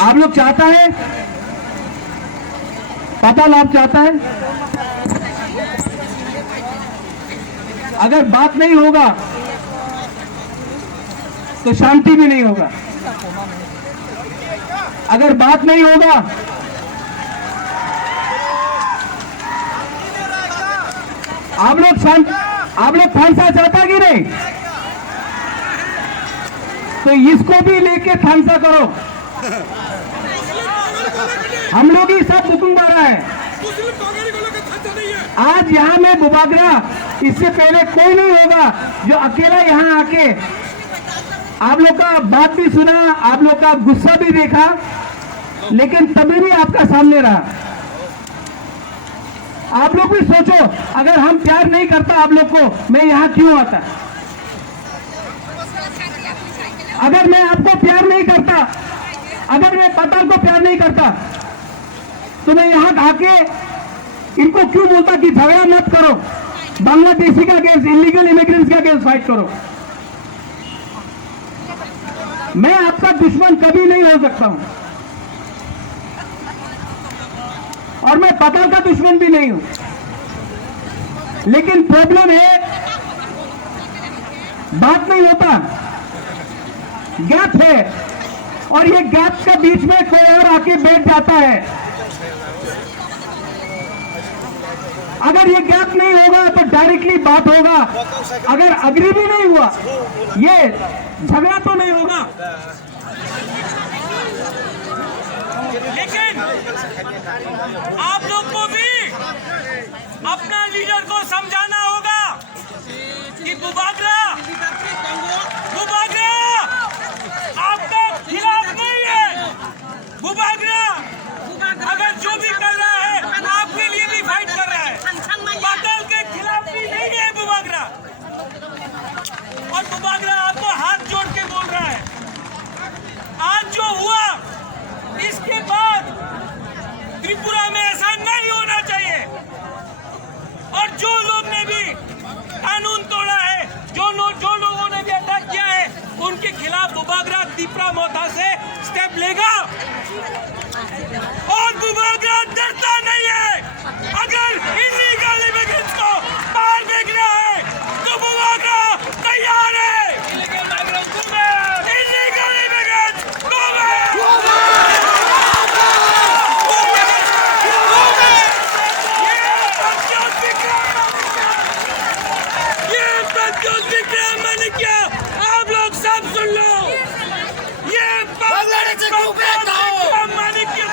आप लोग चाहता है, पता लाभ चाहता है। अगर बात नहीं होगा तो शांति भी नहीं होगा। अगर बात नहीं होगा आप लोग फांसा चाहता कि नहीं, तो इसको भी लेके फांसा करो। हम लोग ही सब हुक्मबारा है। आज यहाँ में बुबागरा, इससे पहले कोई नहीं होगा जो अकेला यहाँ आके आप लोग का बात भी सुना, आप लोग का गुस्सा भी देखा, लेकिन तभी भी आपका सामने रहा। आप लोग भी सोचो, अगर हम प्यार नहीं करता आप लोग को, मैं यहाँ क्यों आता? अगर मैं आपको प्यार नहीं करता, अगर मैं पठान को प्यार नहीं करता, तो मैं यहाँ आके इनको क्यों बोलता कि झगड़ा मत करो, बांग्लादेशी का केस, इलीगल इमिग्रेंट्स का केस फाइट करो। मैं आपका दुश्मन कभी नहीं हो सकता हूं, और मैं पठान का दुश्मन भी नहीं हूं, लेकिन प्रॉब्लम है बात नहीं होता, गैप है, और ये गैप के बीच में कोई और आके बैठ जाता है। अगर ये गैप नहीं होगा तो डायरेक्टली बात होगा। अगर अग्री भी नहीं हुआ, ये झगड़ा तो नहीं होगा। लेकिन आप लोग को भी अपना लीडर को समझाना होगा कि बुबागरा आपका खिलाफ नहीं है। बुबागरा अगर जो भी कर रहा है आपके लिए भी फाइट कर रहा है, पठान के खिलाफ भी नहीं है बुबागरा। और बुबागरा आपको हाथ जोड़ के बोल रहा है, आज जो हुआ इसके बाद त्रिपुरा में ऐसा नहीं होना चाहिए। और जो लोग ने भी कानून तोड़ा है, जो लोगों ने भी अटैक किया है, उनके खिलाफ बुबागरा त्रिपुरा मोथा से स्टेप लेगा। और बुबागरा डरता नहीं है। अगर इलीगल इमिग्रेंट्स को बाहर फेंकना है तो बुबागरा तैयार है। इलीगल इमिग्रेंट्स मैंने क्या, आप लोग सब सुन लो। ये बांग्लादेश को मैंने क्या